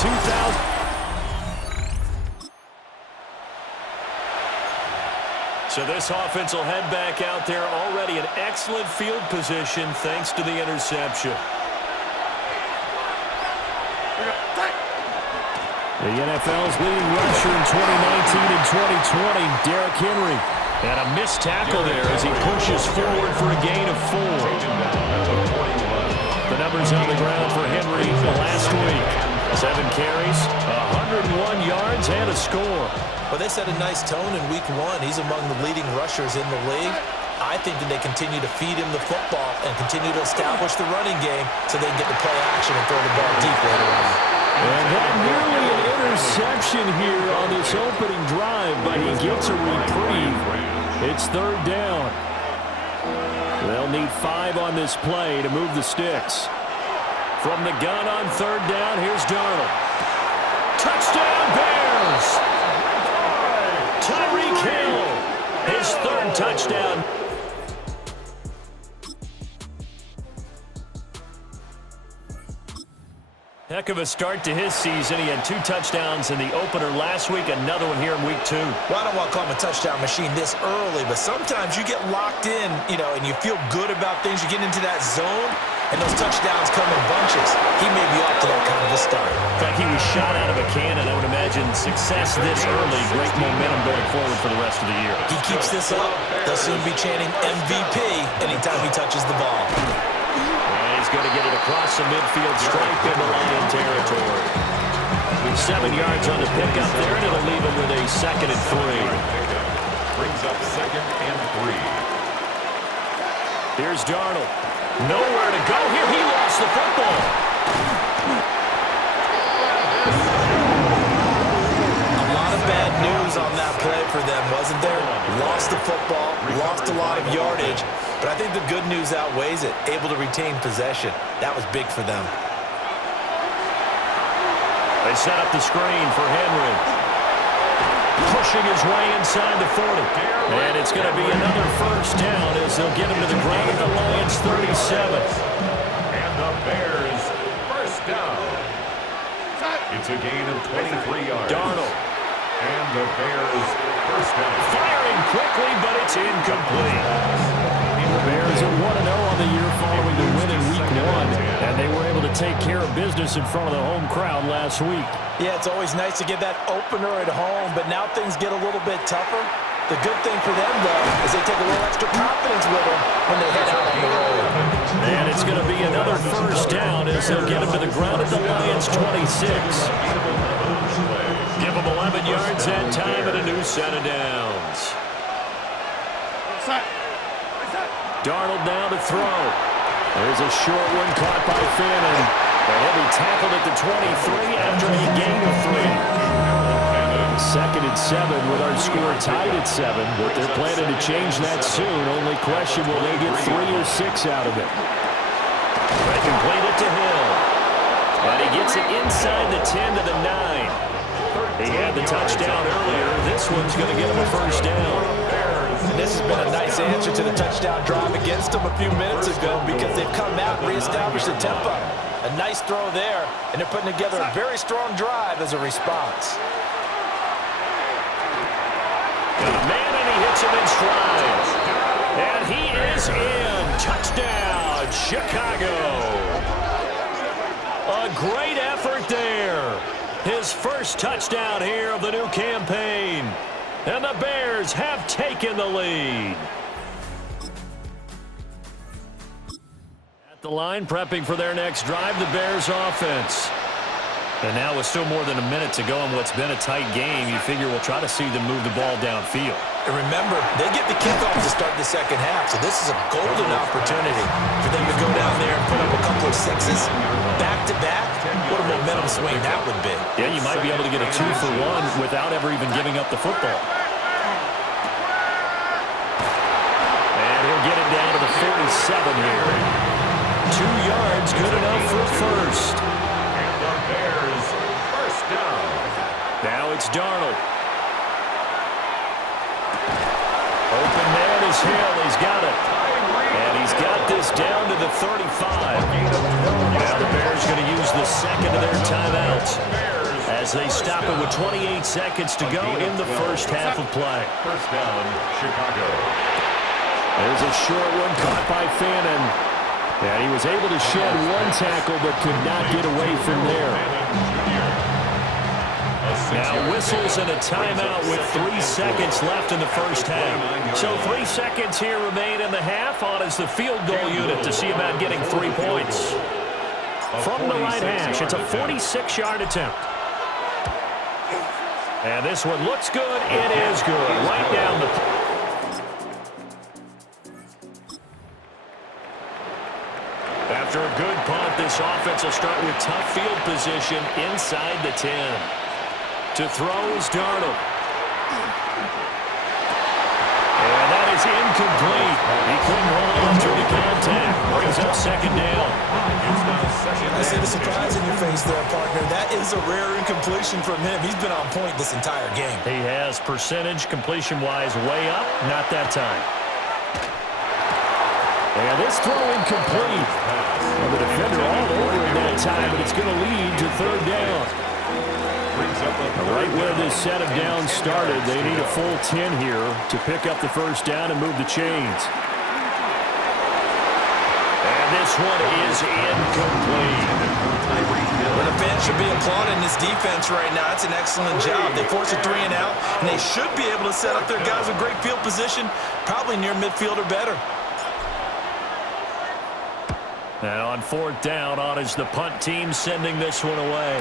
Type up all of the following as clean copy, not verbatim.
2000. So this offense will head back out there, already in excellent field position thanks to the interception. The NFL's leading rusher in 2019 and 2020, Derrick Henry. And a missed tackle there as he pushes forward for a gain of 4. The numbers on the ground for Henry last week. 7 carries, 101 yards, and a score. Well, they set a nice tone in week 1. He's among the leading rushers in the league. I think that they continue to feed him the football and continue to establish the running game so they can get the play action and throw the ball deep later on. And that nearly an interception here on this opening drive, but he gets a reprieve. It's 3rd down. They'll need 5 on this play to move the sticks. From the gun on 3rd down, here's Darnold. Touchdown, Bears! Tyreek Hill, his 3rd touchdown. Heck of a start to his season. He had 2 touchdowns in the opener last week, another one here in week 2. Well, I don't want to call him a touchdown machine this early, but sometimes you get locked in, and you feel good about things. You get into that zone, and those touchdowns come in bunches. He may be off to that kind of a start. In fact, he was shot out of a cannon. I would imagine success this early, great momentum going forward for the rest of the year. He keeps this up, they'll soon be chanting MVP anytime he touches the ball. He's going to get it across the midfield stripe into Lion territory. With 7 yards on the pickup there, and it'll leave him with a 2nd and 3. Brings up 2nd and 3. Here's Darnold. Nowhere to go here. He lost the football. A lot of bad news on that play for them, wasn't there? Lost the football, lost a lot of yardage. But I think the good news outweighs it. Able to retain possession. That was big for them. They set up the screen for Henry. Pushing his way inside the 40. And it's going to be another 1st down as they'll get him to the ground at the Lions 37. And the Bears 1st down. It's a gain of 23 yards. Darnold. And the Bears 1st down. Firing quickly, but it's incomplete. The Bears are 1-0 on the year following the win in week 1, and they were able to take care of business in front of the home crowd last week. Yeah, it's always nice to get that opener at home, but now things get a little bit tougher. The good thing for them, though, is they take a little extra confidence with them when they head out on the road. And it's going to be another 1st down as they'll get him to the ground at the Lions 26. Give them 11 yards that time and a new set of downs. Darnold now to throw. There's a short one caught by Fannin. And he'll be tackled at the 23 after a gain of 3. 2nd and 7 with our score tied at 7. But they're planning to change that soon. Only question, will they get 3 or 6 out of it? They complete it to Hill. And he gets it inside the 10 to the 9. He had the touchdown earlier. This one's going to get him a 1st down. This has been a nice answer to the touchdown drive against them a few minutes ago because they've come out and reestablished the tempo. A nice throw there, and they're putting together a very strong drive as a response. Got a man, and he hits him in stride. And he is in. Touchdown, Chicago. A great effort there. His 1st touchdown here of the new campaign. And the Bears have taken the lead. At the line, prepping for their next drive, the Bears offense. And now with still more than a minute to go in what's been a tight game, you figure we'll try to see them move the ball downfield. And remember, they get the kickoff to start the second half, so this is a golden opportunity for them to go down there and put up a couple of sixes back-to-back. What a momentum swing that would be. Yeah, you might be able to get a 2-for-1 without ever even giving up the football. And he'll get it down to the 47 here. 2 yards, good enough for a first. And the Bears 1st down. Now it's Darnold. Open man is Hill. He's got it. And he's got this is down to the 35. Now the Bears going to use the second of their timeouts as they stop it with 28 seconds to go in the first half of play. First down, Chicago. There's a short one caught by Fannin. And he was able to shed one tackle but could not get away from there. Now whistles and a timeout with 3 seconds left in the first half. So 3 seconds here remain in the half on as the field goal unit to see about getting 3 points. From the right hash, it's a 46-yard attempt. And this one looks good. It is good. Right down the... After a good punt, this offense will start with tough field position inside the 10. To throw is Darnold. And that is incomplete. He couldn't hold on through the contact. Brings up second down. I see the surprise in your face there, partner. That is a rare incompletion from him. He's been on point this entire game. He has percentage completion-wise way up. Not that time. And this throw incomplete. Well, the defender all over in that time, but it's going to lead to third down. Right where this set of downs started, they need a full 10 here to pick up the first down and move the chains. And this one is incomplete. Well, the fans should be applauding this defense right now. It's an excellent job. They force a 3 and out, and they should be able to set up their guys with great field position, probably near midfield or better. And on fourth down, on is the punt team sending this one away.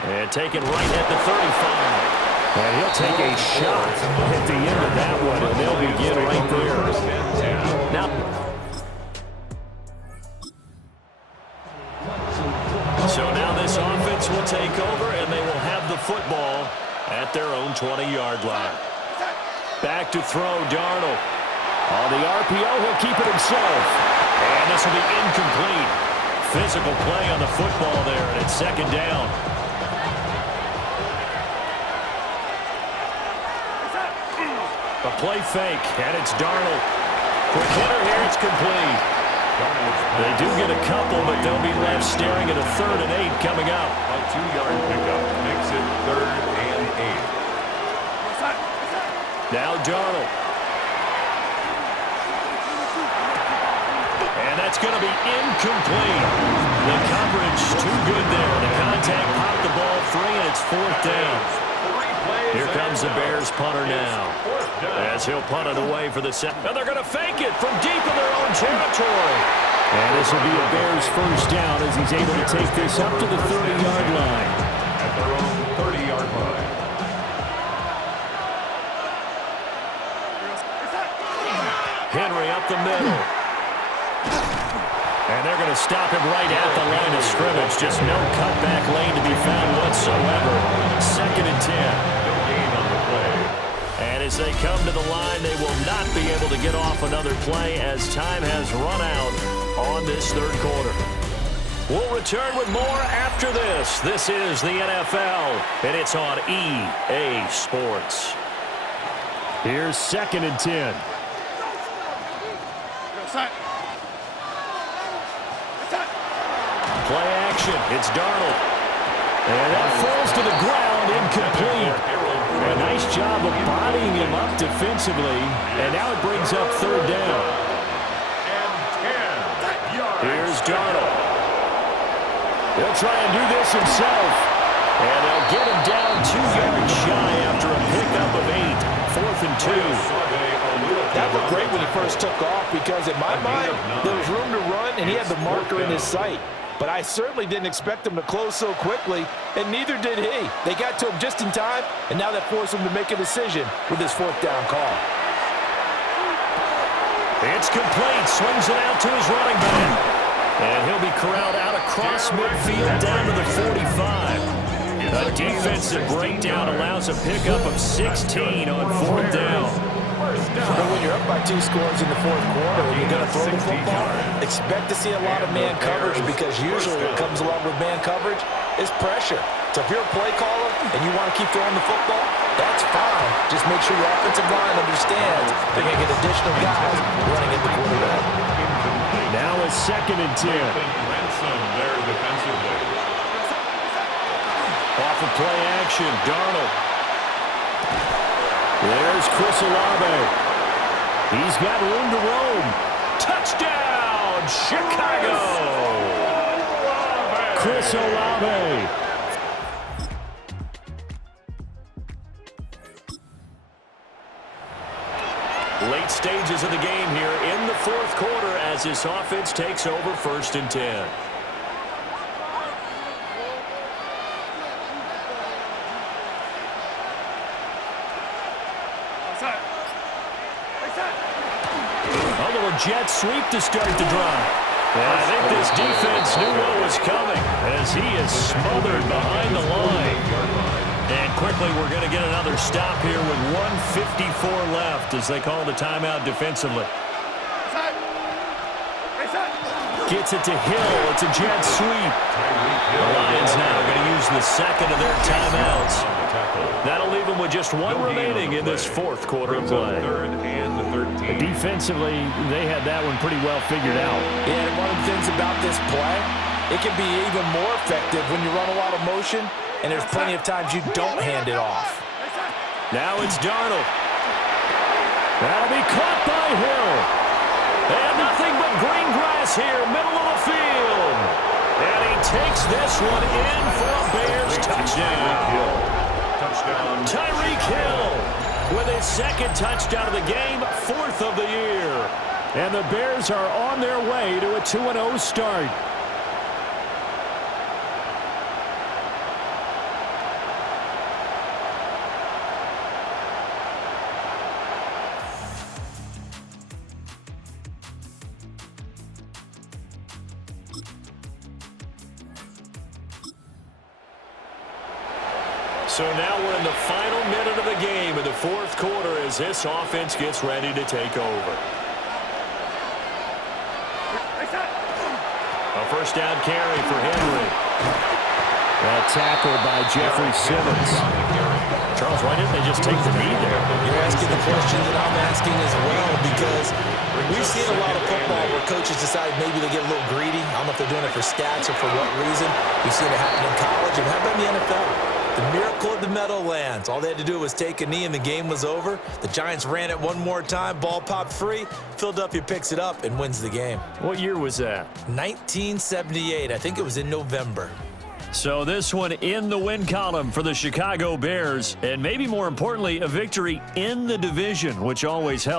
And taken right at the 35. And he'll take a shot at the end of that one, and they'll begin right there. Now, so now this offense will take over, and they will have the football at their own 20-yard line. Back to throw, Darnold. On the RPO, he'll keep it himself. And this will be incomplete. Physical play on the football there, and it's second down. A play fake, and it's Darnold. Quick hitter here, it's complete. They do get a couple, but they'll be left staring at a 3rd and 8 coming up. A 2-yard pickup makes it 3rd and 8. Now Darnold. And that's going to be incomplete. The coverage too good there. The contact popped the ball free, and it's 4th down. Here comes the Bears punter now, as he'll punt it away for the set. And they're going to fake it from deep in their own territory. And this will be a Bears first down as he's able to take this up to the 30-yard line. At their own 30-yard line. Henry up the middle. And they're going to stop him right at the line of scrimmage. Just no cutback lane to be found whatsoever. 2nd and 10. And as they come to the line, they will not be able to get off another play as time has run out on this 3rd quarter. We'll return with more after this. This is the NFL, and it's on EA Sports. Here's 2nd and 10. Play action. It's Darnold. And that falls to the ground, incomplete. A nice job of bodying him up defensively. And now it brings up 3rd down. Here's Darnold. He'll try and do this himself. And they'll get him down 2 yards shy after a pickup of 8. 4th and 2. That looked great when he first took off because, in my mind, there was room to run, and he had the marker in his sight. But I certainly didn't expect him to close so quickly, and neither did he. They got to him just in time, and now that forced him to make a decision with his 4th down call. It's complete. Swings it out to his running back. And he'll be corralled out across midfield down to the 45. A defensive breakdown allows a pickup of 16 on 4th down. But when you're up by 2 scores in the 4th quarter and you're going to throw the football, expect to see a lot of man coverage because usually what comes along with man coverage is pressure. So if you're a play caller and you want to keep throwing the football, that's fine. Just make sure your offensive line understands they're going to get additional guys running at the quarterback. 2nd and 10. Ransom there defensively. Off of play action, Darnold. There's Chris Olave. He's got room to roam. Touchdown, Chicago! Chris Olave. Late stages of the game here in the 4th quarter as this offense takes over 1st and 10. A little jet sweep to start the drive. I think this defense knew what was coming as he is smothered behind the line. And quickly we're going to get another stop here with 1:54 left as they call the timeout defensively. Gets it to Hill. It's a jet sweep. The Lions now going to use the 2nd of their timeouts. That'll leave them with just 1 remaining in this 4th quarter of play. Defensively, they had that one pretty well figured out. Yeah, and one of the things about this play, it can be even more effective when you run a lot of motion, and there's plenty of times you don't hand it off. Now it's Darnold. That'll be caught by Hill. And nothing but green grass here, middle of the field. And he takes this one in for a Bears touchdown. Tyreek Hill with his 2nd touchdown of the game, 4th of the year. And the Bears are on their way to a 2-0 start. So now we're in the final minute of the game in the 4th quarter as this offense gets ready to take over. A 1st down carry for Henry. That tackle by Jeffrey Simmons. Charles, why didn't they just take the knee there? You're asking the question that I'm asking as well, because we've seen a lot of football where coaches decide maybe they get a little greedy. I don't know if they're doing it for stats or for what reason. We've seen it happen in college, and how about in the NFL? The miracle of the Meadowlands. All they had to do was take a knee and the game was over. The Giants ran it one more time. Ball popped free. Philadelphia picks it up and wins the game. What year was that? 1978. I think it was in November. So this one in the win column for the Chicago Bears. And maybe more importantly, a victory in the division, which always helps.